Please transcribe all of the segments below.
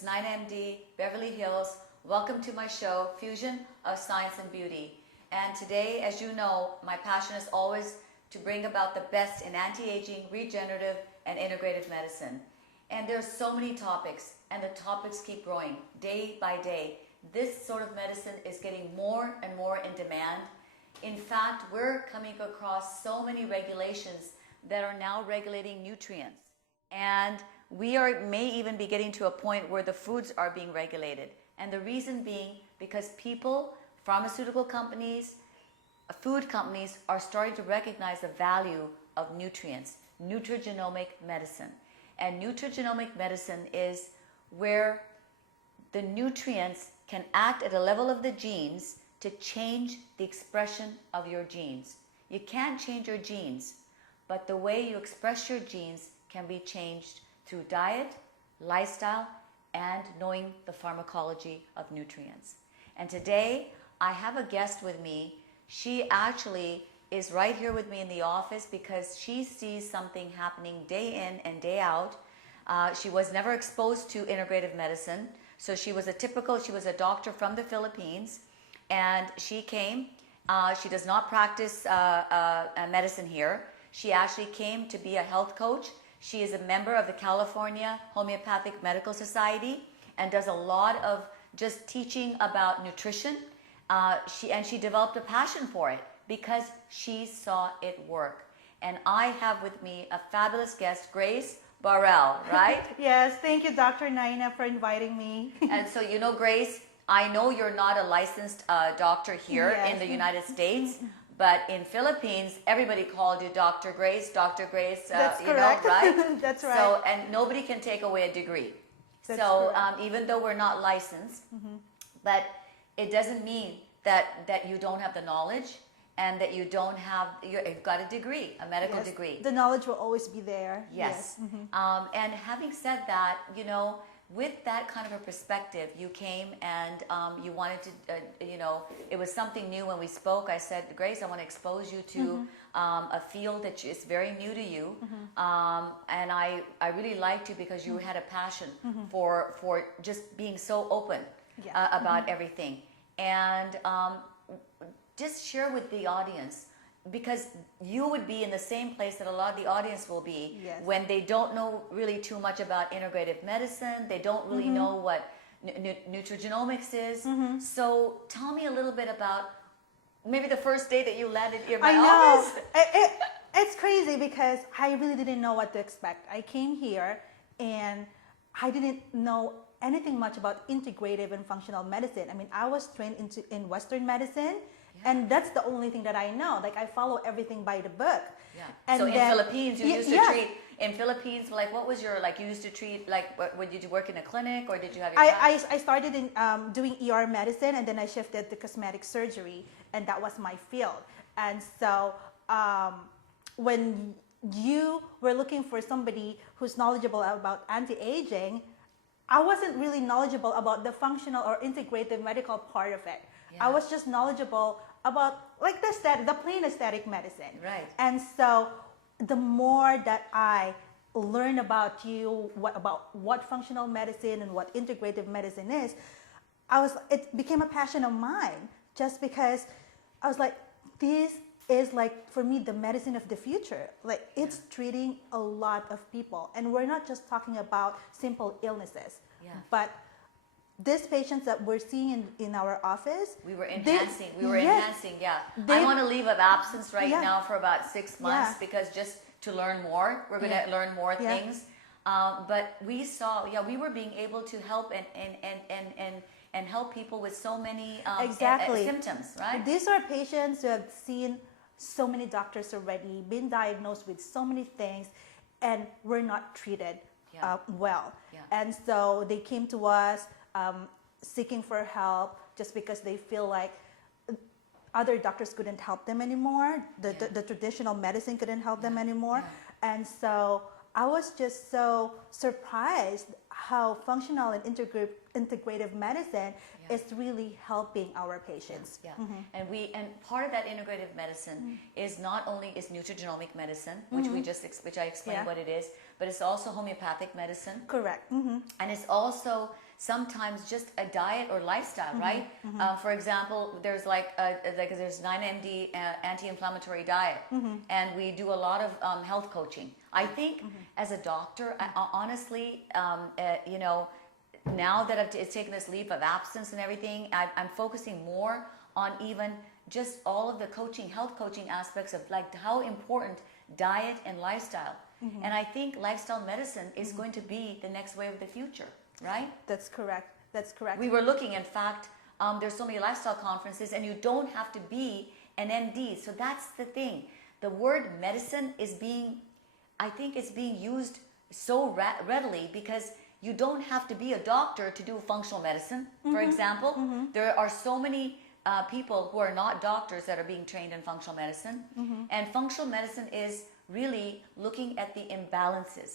is NainaMD, Beverly Hills. Welcome to my show, Fusion of Science and Beauty. And today, as you know, my passion is always to bring about the best in anti-aging, regenerative, and integrative medicine. And there's so many topics, and the topics keep growing day by day. This sort of medicine is getting more and more in demand. In fact, we're coming across so many regulations that are now regulating nutrients. And may even be getting to a point where the foods are being regulated. And the reason being because people, pharmaceutical companies, food companies are starting to recognize the value of nutrients, nutrigenomic medicine. And nutrigenomic medicine is where the nutrients can act at a level of the genes to change the expression of your genes. You can't change your genes, but the way you express your genes can be changed through diet, lifestyle, and knowing the pharmacology of nutrients. And today, I have a guest with me. She actually is right here with me in the office because she sees something happening day in and day out. She was never exposed to integrative medicine. So she was a doctor from the Philippines, and she came. She does not practice medicine here. She actually came to be a health coach. She is a member of the California Homeopathic Medical Society and does a lot of just teaching about nutrition. She developed a passion for it because she saw it work. And I have with me a fabulous guest, Grace Burrell, right? Yes, thank you, Dr. Naina, for inviting me. And so, you know, Grace, I know you're not a licensed doctor here in the United States, but in Philippines, everybody called you Dr. Grace, Dr. Grace, That's you correct. know, right? That's right. So, and nobody can take away a degree. That's so, even though we're not licensed, but it doesn't mean that you don't have the knowledge and that you've got a degree, a medical degree. The knowledge will always be there. Yes. And having said that, you know, with that kind of a perspective, you came and you wanted to, you know, it was something new when we spoke. I said, Grace, I want to expose you to a field that is very new to you. And I really liked you because you had a passion for just being so open about everything. And just share with the audience, because you would be in the same place that a lot of the audience will be when they don't know really too much about integrative medicine. They don't really know what nutrigenomics is. So tell me a little bit about maybe the first day that you landed in my office. It's crazy because I really didn't know what to expect. I came here and I didn't know anything much about integrative and functional medicine. I mean, I was trained in Western medicine. And that's the only thing that I know. Like, I follow everything by the book. And so in Philippines, you used to treat, in Philippines, like, what was your, like, you used to treat, like, did you work in a clinic or did you have your I started in doing ER medicine, and then I shifted to cosmetic surgery, and that was my field. And so when you were looking for somebody who's knowledgeable about anti-aging, I wasn't really knowledgeable about the functional or integrative medical part of it. I was just knowledgeable about like the plain aesthetic medicine. Right. And so the more that I learn about you, about what functional medicine and what integrative medicine is, it became a passion of mine, just because I was like, this is like, for me, the medicine of the future. Like, it's treating a lot of people. And we're not just talking about simple illnesses, but these patients that we're seeing in our office, we were enhancing. I'm on a leave of absence right now for about 6 months because just to learn more, we're going to learn more things. But we saw, we were being able to help and help people with so many symptoms, right? These are patients who have seen so many doctors already, been diagnosed with so many things, and were not treated well. And so they came to us seeking for help just because they feel like other doctors couldn't help them anymore. The traditional medicine couldn't help them anymore. And so I was just so surprised how functional and integrative medicine is really helping our patients. And part of that integrative medicine is not only nutrigenomic medicine, which I explained what it is, but it's also homeopathic medicine. Correct. And it's also sometimes just a diet or lifestyle, right? For example, there's there's NainaMD anti-inflammatory diet, and we do a lot of health coaching. I think as a doctor, honestly, you know, now that I've taken this leave of absence and everything, I'm focusing more on even just all of the coaching, health coaching aspects of like how important diet and lifestyle. And I think lifestyle medicine is going to be the next wave of the future, right? That's correct. That's correct. We were looking, in fact, there's so many lifestyle conferences, and you don't have to be an MD. So that's the thing. The word medicine is I think it's being used so readily because you don't have to be a doctor to do functional medicine, for example. There are so many people who are not doctors that are being trained in functional medicine. And functional medicine is really looking at the imbalances.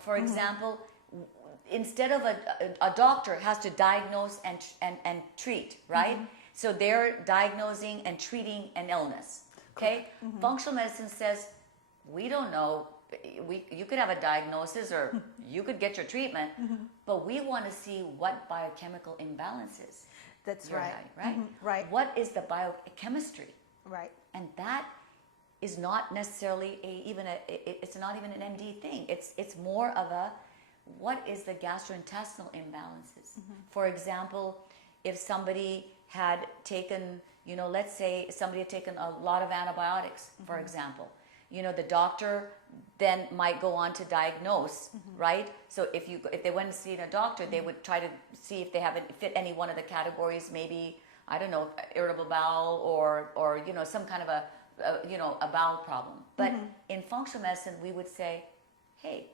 For example, instead of a doctor has to diagnose and treat, right? So they're diagnosing and treating an illness, okay? Functional medicine says, we don't know, you could have a diagnosis or you could get your treatment, but we want to see what biochemical imbalances. That's right. Right? Right. What is the biochemistry? Right. And that is not necessarily it's not even an MD thing. It's more of what is the gastrointestinal imbalances? For example, if somebody had taken, you know, let's say somebody had taken a lot of antibiotics, for example, you know, the doctor then might go on to diagnose, right? So if they went to see a doctor, they would try to see if they haven't fit any one of the categories, maybe, I don't know, irritable bowel or you know, some kind of a bowel problem. But in functional medicine, we would say, hey,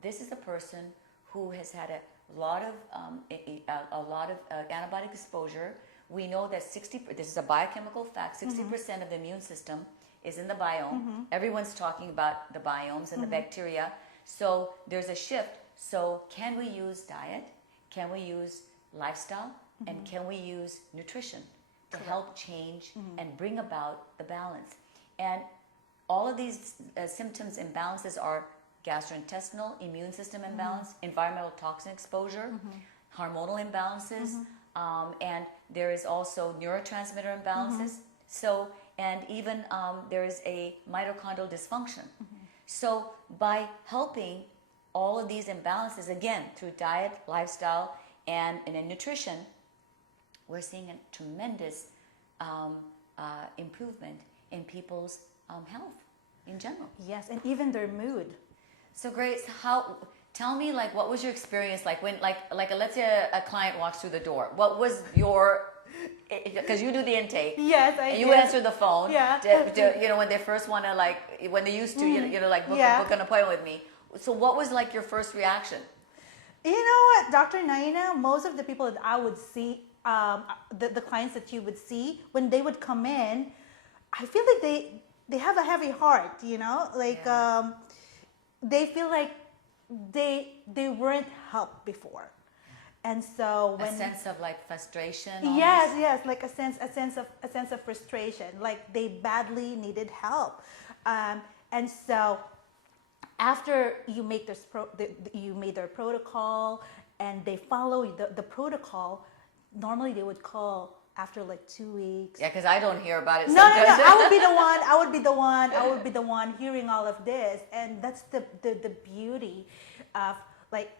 this is a person who has had a lot of antibiotic exposure. We know that this is a biochemical fact, 60% of the immune system is in the biome. Everyone's talking about the biomes and the bacteria. So there's a shift. So can we use diet? Can we use lifestyle? And can we use nutrition to help change and bring about the balance? And all of these symptoms imbalances are gastrointestinal, immune system imbalance, environmental toxin exposure, hormonal imbalances, and there is also neurotransmitter imbalances. So, and even there is a mitochondrial dysfunction. So by helping all of these imbalances, again, through diet, lifestyle, and in nutrition, we're seeing a tremendous improvement in people's health in general. Yes, and even their mood. So great. So tell me, like, what was your experience like when, like let's say a client walks through the door. What was your, because you do the intake. Yes, I and you did. answer the phone. Yeah. You know, when they first want to, like, when they used to, you know, like book an appointment with me. So what was like your first reaction? You know what, Dr. Naina, most of the people that I would see, the clients that you would see, when they would come in, I feel like they have a heavy heart, you know, like they feel like they weren't helped before, and so when a sense of like frustration. Yes, like a sense of frustration, like they badly needed help, and so after you make you made their protocol and they follow the protocol, normally they would call after like 2 weeks. Yeah, because I don't hear about it. No, I would be the one hearing all of this, and that's the beauty of like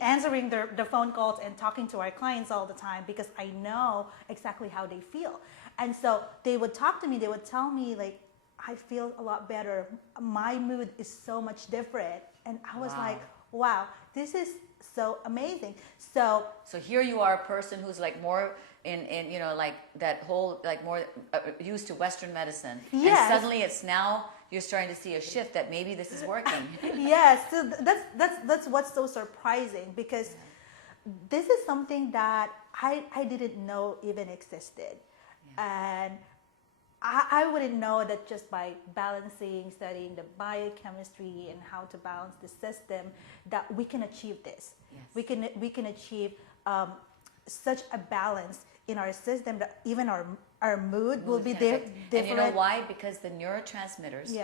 answering the phone calls and talking to our clients all the time, because I know exactly how they feel. And so they would talk to me, they would tell me like, I feel a lot better. My mood is so much different. And I was like, wow, this is so amazing. So here you are, a person who's like more in you know, like that whole, like more used to Western medicine. Yes. And suddenly it's now you're starting to see a shift that maybe this is working. Yes, so that's what's so surprising, because this is something that I didn't know even existed. And I wouldn't know that just by studying the biochemistry and how to balance the system, that we can achieve this. Yes. We can achieve such a balance in our system that even our mood will be different. And you know why? Because the neurotransmitters,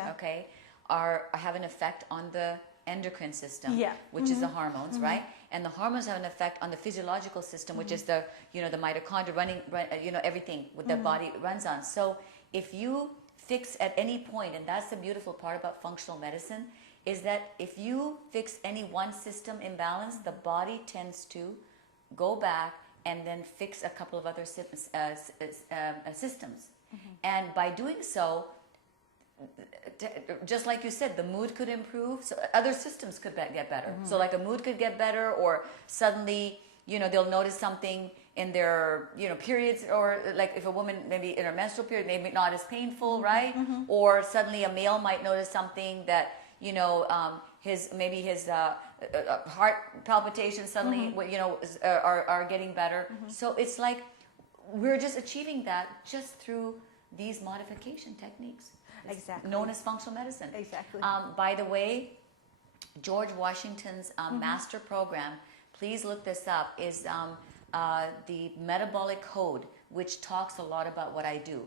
have an effect on the endocrine system, Yeah. which is the hormones, right? And the hormones have an effect on the physiological system, which is the, the mitochondria everything with the body runs on. So if you fix at any point, and that's the beautiful part about functional medicine, is that if you fix any one system imbalance, the body tends to go back and then fix a couple of other systems. And by doing so, just like you said, the mood could improve, so other systems could get better. So like a mood could get better, or suddenly, they'll notice something in their, periods, or like if a woman maybe in her menstrual period, maybe not as painful, right? Or suddenly a male might notice something that, his heart palpitations suddenly, are getting better. So it's like we're just achieving that just through these modification techniques. Exactly. Known as functional medicine. Exactly. By the way, George Washington's master program, please look this up, is the Metabolic Code, which talks a lot about what I do.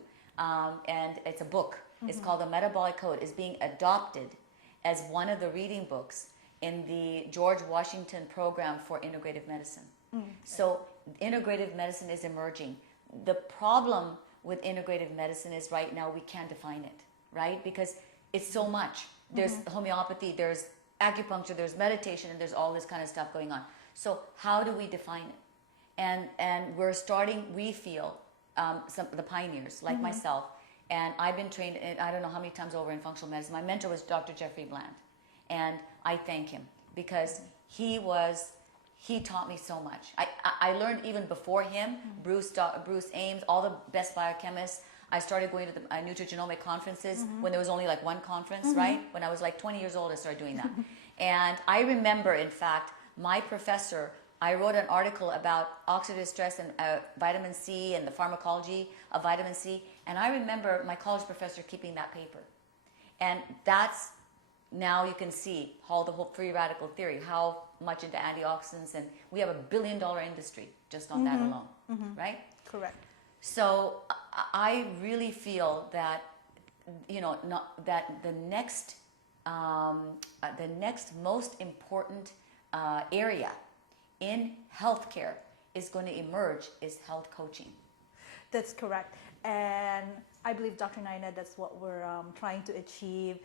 And it's a book. It's called the Metabolic Code. It's being adopted as one of the reading books in the George Washington program for integrative medicine. So integrative medicine is emerging. The problem with integrative medicine is right now we can't define it, right? Because it's so much. There's homeopathy, there's acupuncture, there's meditation, and there's all this kind of stuff going on. So how do we define it? And we're starting, we feel, some of the pioneers like myself, and I've been trained, I don't know how many times over in functional medicine. My mentor was Dr. Jeffrey Bland, and I thank him because he taught me so much. I learned even before him, Bruce Ames, all the best biochemists. I started going to the nutrigenomic conferences when there was only like one conference, right? When I was like 20 years old, I started doing that. And I remember, in fact, my professor, I wrote an article about oxidative stress and vitamin C and the pharmacology of vitamin C. And I remember my college professor keeping that paper. And that's, now you can see how the whole free radical theory, how much into antioxidants, and we have $1 billion industry just on that alone, right? Correct. So I really feel that, that the next most important area in healthcare is going to emerge is health coaching. That's correct. And I believe, Dr. Naina, that's what we're trying to achieve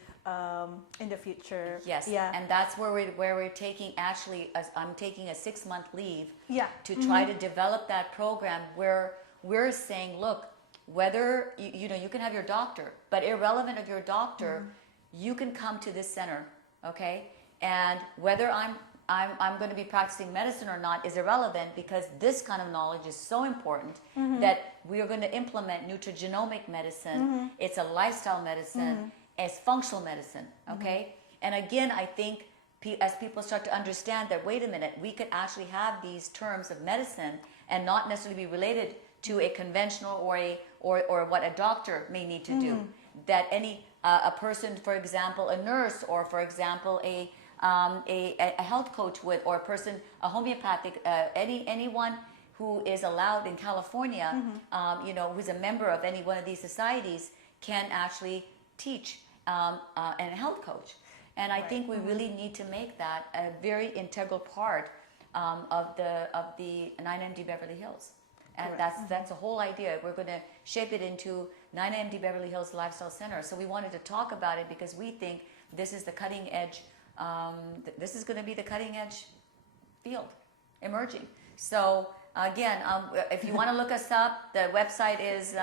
in the future. Yes, yeah. And that's where we're taking, actually, I'm taking a 6-month leave to Mm-hmm. try to develop that program where we're saying, look, whether, you can have your doctor, but irrelevant of your doctor, you can come to this center, okay? And whether I'm going to be practicing medicine or not is irrelevant, because this kind of knowledge is so important that we are going to implement nutrigenomic medicine. It's a lifestyle medicine. It's functional medicine, okay? And again, I think as people start to understand that, wait a minute, we could actually have these terms of medicine and not necessarily be related to a conventional or what a doctor may need to do. That a person, for example, a nurse, or for example, a health coach would, or a person, a homeopathic, anyone who is allowed in California, who's a member of any one of these societies, can actually teach and health coach. And I think we really need to make that a very integral part of the NainaMD Beverly Hills. And that's the whole idea. We're going to shape it into NainaMD Beverly Hills Lifestyle Center. So we wanted to talk about it because we think this is the cutting edge. This is going to be the cutting edge field emerging. So again, if you want to look us up, the website is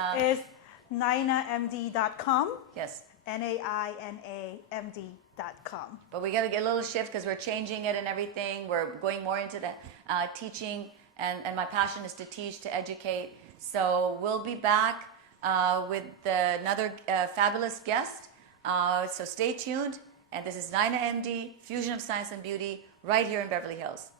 NainaMD.com. Yes. NainaMD.com. But we got to get a little shift because we're changing it and everything. We're going more into the teaching, and my passion is to teach, to educate. So we'll be back with another fabulous guest. So stay tuned. And this is NainaMD, Fusion of Science and Beauty, right here in Beverly Hills.